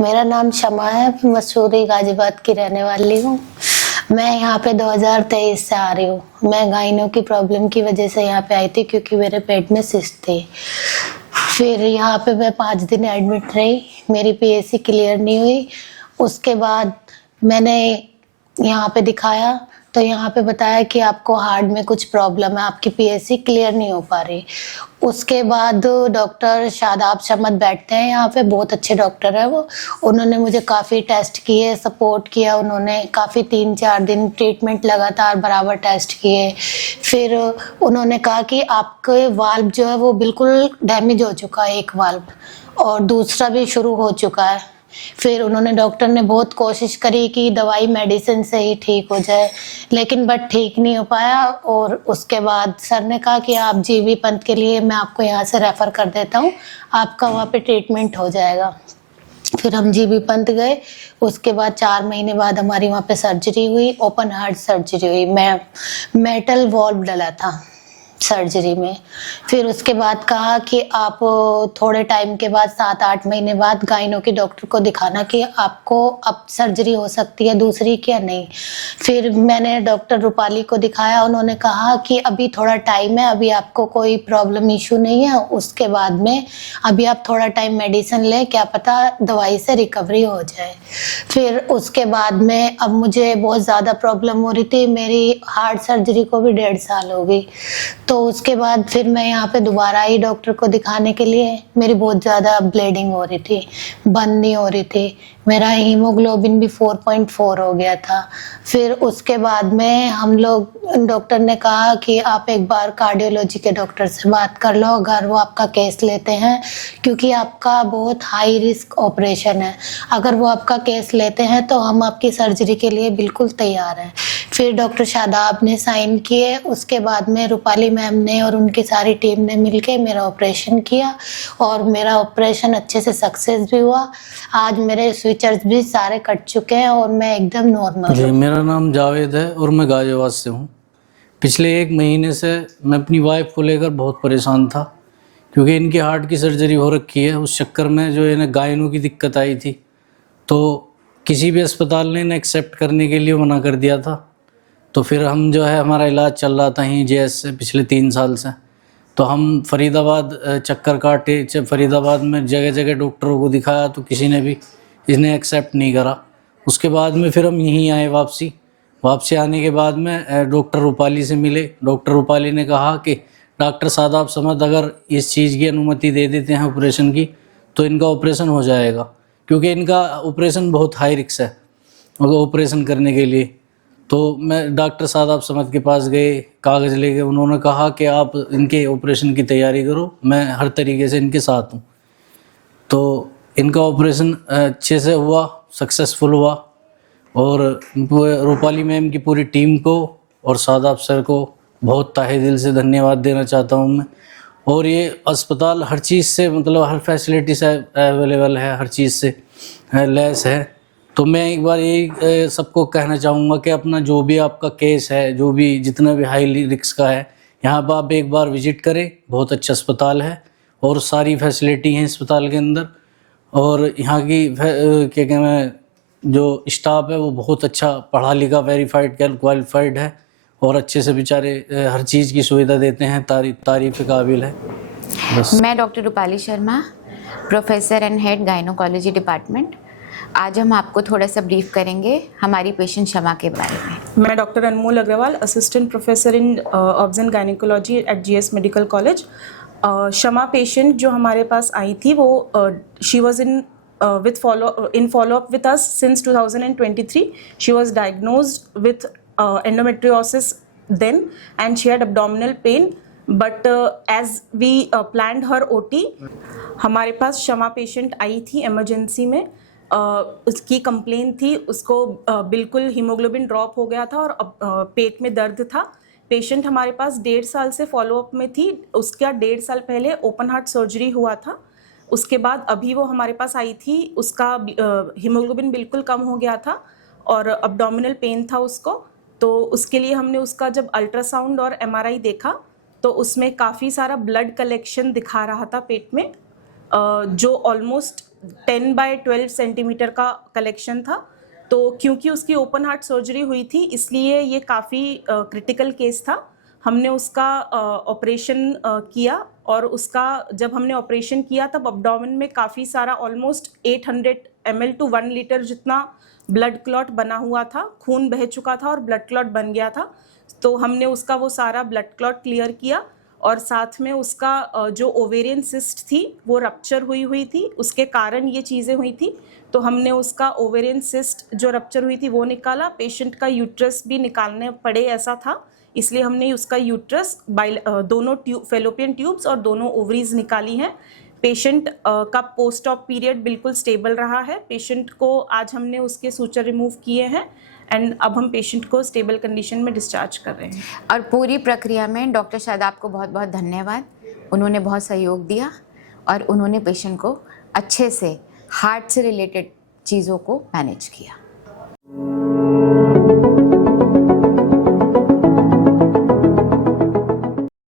मेरा नाम शमा है, मैं मसूरी गाजियाबाद की रहने वाली हूँ। मैं यहाँ पे 2023 से आ रही हूँ। मैं गाइनो की प्रॉब्लम की वजह से यहाँ पे आई थी क्योंकि मेरे पेट में सिस्ट थी। फिर यहाँ पे मैं 5 दिन एडमिट रही, मेरी पीएससी क्लियर नहीं हुई। उसके बाद मैंने यहाँ पे दिखाया तो यहाँ पे बताया कि आपको हार्ट में कुछ प्रॉब्लम है, आपकी पीएससी क्लियर नहीं हो पा रही। उसके बाद डॉक्टर शादाब शमत बैठते हैं यहाँ पे, बहुत अच्छे डॉक्टर है वो। उन्होंने मुझे काफ़ी टेस्ट किए, सपोर्ट किया, उन्होंने काफ़ी 3-4 दिन ट्रीटमेंट लगातार बराबर टेस्ट किए। फिर उन्होंने कहा कि आपके वाल्व जो है वो बिल्कुल डैमेज हो चुका है, एक वाल्व, और दूसरा भी शुरू हो चुका है। फिर उन्होंने, डॉक्टर ने बहुत कोशिश करी कि दवाई मेडिसिन से ही ठीक हो जाए, लेकिन बट ठीक नहीं हो पाया। और उसके बाद सर ने कहा कि आप जीबी पंत के लिए मैं आपको यहाँ से रेफ़र कर देता हूँ, आपका वहाँ पे ट्रीटमेंट हो जाएगा। फिर हम जीबी पंत गए। उसके बाद 4 महीने बाद हमारी वहाँ पे सर्जरी हुई, ओपन हार्ट सर्जरी हुई। मैं मेटल वॉल्व डला था सर्जरी में। फिर उसके बाद कहा कि आप थोड़े टाइम के बाद 7-8 महीने बाद गाइनो के डॉक्टर को दिखाना कि आपको अब सर्जरी हो सकती है दूसरी क्या नहीं। फिर मैंने डॉक्टर रूपाली को दिखाया, उन्होंने कहा कि अभी थोड़ा टाइम है, अभी आपको कोई प्रॉब्लम इशू नहीं है, उसके बाद में अभी आप थोड़ा टाइम मेडिसिन लें, क्या पता दवाई से रिकवरी हो जाए। फिर उसके बाद में अब मुझे बहुत ज़्यादा प्रॉब्लम हो रही थी, मेरी हार्ट सर्जरी को भी 1.5 साल हो गई। तो उसके बाद फिर मैं यहाँ पे दोबारा आई डॉक्टर को दिखाने के लिए। मेरी बहुत ज़्यादा ब्लीडिंग हो रही थी, बंद नहीं हो रही थी, मेरा हीमोग्लोबिन भी 4.4 हो गया था। फिर उसके बाद में हम लोग, डॉक्टर ने कहा कि आप एक बार कार्डियोलॉजी के डॉक्टर से बात कर लो अगर वो आपका केस लेते हैं, क्योंकि आपका बहुत हाई रिस्क ऑपरेशन है। अगर वो आपका केस लेते हैं तो हम आपकी सर्जरी के लिए बिल्कुल तैयार हैं। फिर डॉक्टर शादाब ने साइन किए। उसके बाद में रूपाली मैम ने और उनकी सारी टीम ने मिलके मेरा ऑपरेशन किया और मेरा ऑपरेशन अच्छे से सक्सेस भी हुआ। आज मेरे स्विचर्स भी सारे कट चुके हैं और मैं एकदम नॉर्मल जी, हूँ। मेरा नाम जावेद है और मैं गाजियाबाद से हूँ। पिछले 1 महीने से मैं अपनी वाइफ को लेकर बहुत परेशान था, क्योंकि इनकी हार्ट की सर्जरी हो रखी है। उस चक्कर में जो इन्हें गायनों की दिक्कत आई थी, तो किसी भी अस्पताल ने इन्हें एक्सेप्ट करने के लिए मना कर दिया था। तो फिर हम जो है, हमारा इलाज चल रहा था यहीं जेएस से पिछले 3 साल से। तो हम फरीदाबाद चक्कर काटे, फरीदाबाद में जगह जगह डॉक्टरों को दिखाया, तो किसी ने भी इन्हें एक्सेप्ट नहीं करा। उसके बाद में फिर हम यहीं आए वापसी आने के बाद में डॉक्टर रूपाली से मिले। डॉक्टर रूपाली ने कहा कि डॉक्टर शादाब शमत अगर इस चीज़ की अनुमति दे देते हैं ऑपरेशन की, तो इनका ऑपरेशन हो जाएगा, क्योंकि इनका ऑपरेशन बहुत हाई रिस्क है ऑपरेशन करने के लिए। तो मैं डॉक्टर शादाब शमत के पास गए, कागज़ लेके। उन्होंने कहा कि आप इनके ऑपरेशन की तैयारी करो, मैं हर तरीके से इनके साथ हूँ। तो इनका ऑपरेशन अच्छे से हुआ, सक्सेसफुल हुआ। और रूपाली मैम की पूरी टीम को और शादाब सर को बहुत तहे दिल से धन्यवाद देना चाहता हूँ मैं। और ये अस्पताल हर चीज़ से, मतलब हर फैसिलिटी से अवेलेबल है, हर चीज़ से लैस है। तो मैं एक बार यही सबको कहना चाहूँगा कि अपना जो भी आपका केस है, जो भी जितना भी हाई रिस्क का है, यहाँ पर आप एक बार विजिट करें। बहुत अच्छा अस्पताल है और सारी फैसिलिटी हैं अस्पताल के अंदर। और यहाँ की क्या कहना है, जो स्टाफ है वो बहुत अच्छा पढ़ा लिखा, वेरीफाइड, क्वालिफाइड है और अच्छे से बेचारे हर चीज़ की सुविधा देते हैं, तारीफ़ के काबिल है। बस। मैं doctor Rupali Sharma, professor and head gynaecology department. आज हम आपको थोड़ा सा ब्रीफ करेंगे हमारी पेशेंट शमा के बारे में। मैं doctor Anmol Agarwal, assistant professor in obs and gynaecology at GS medical college. Shama patient जो हमारे पास आई थी, वो she was in follow-up with us since 2023. She was diagnosed with endometriosis then, and she had abdominal pain. But as we planned her OT, हमारे पास शमा patient आई थी emergency में। उसकी कंप्लेन थी, उसको बिल्कुल हीमोग्लोबिन ड्रॉप हो गया था और पेट में दर्द था। पेशेंट हमारे पास 1.5 साल से फॉलोअप में थी। उसका 1.5 साल पहले ओपन हार्ट सर्जरी हुआ था। उसके बाद अभी वो हमारे पास आई थी, उसका हीमोग्लोबिन बिल्कुल कम हो गया था और अब्डोमिनल पेन था उसको। तो उसके लिए हमने उसका जब अल्ट्रासाउंड और एमआरआई देखा, तो उसमें काफ़ी सारा ब्लड कलेक्शन दिखा रहा था पेट में, जो ऑलमोस्ट 10 बाय 12 सेंटीमीटर का कलेक्शन था। तो क्योंकि उसकी ओपन हार्ट सर्जरी हुई थी इसलिए ये काफ़ी क्रिटिकल केस था। हमने उसका ऑपरेशन किया और उसका जब हमने ऑपरेशन किया तब अब्डोमेन में काफ़ी सारा ऑलमोस्ट 800 ml टू 1 लीटर जितना ब्लड क्लॉट बना हुआ था, खून बह चुका था और ब्लड क्लॉट बन गया था। तो हमने उसका वो सारा ब्लड क्लॉट क्लियर किया और साथ में उसका जो ओवेरियन सिस्ट थी वो रप्चर हुई थी, उसके कारण ये चीज़ें हुई थी। तो हमने उसका ओवेरियन सिस्ट जो रप्चर हुई थी वो निकाला। पेशेंट का यूट्रस भी निकालने पड़े ऐसा था, इसलिए हमने उसका यूट्रस दोनों फेलोपियन ट्यूब्स और दोनों ओवरीज निकाली हैं। पेशेंट का पोस्ट ऑप पीरियड बिल्कुल स्टेबल रहा है। पेशेंट को आज हमने उसके सूचर रिमूव किए हैं एंड अब हम पेशेंट को स्टेबल कंडीशन में डिस्चार्ज कर रहे हैं। और पूरी प्रक्रिया में डॉक्टर शादाब को बहुत बहुत धन्यवाद। उन्होंने बहुत सहयोग दिया और उन्होंने पेशेंट को अच्छे से हार्ट से रिलेटेड चीज़ों को मैनेज किया।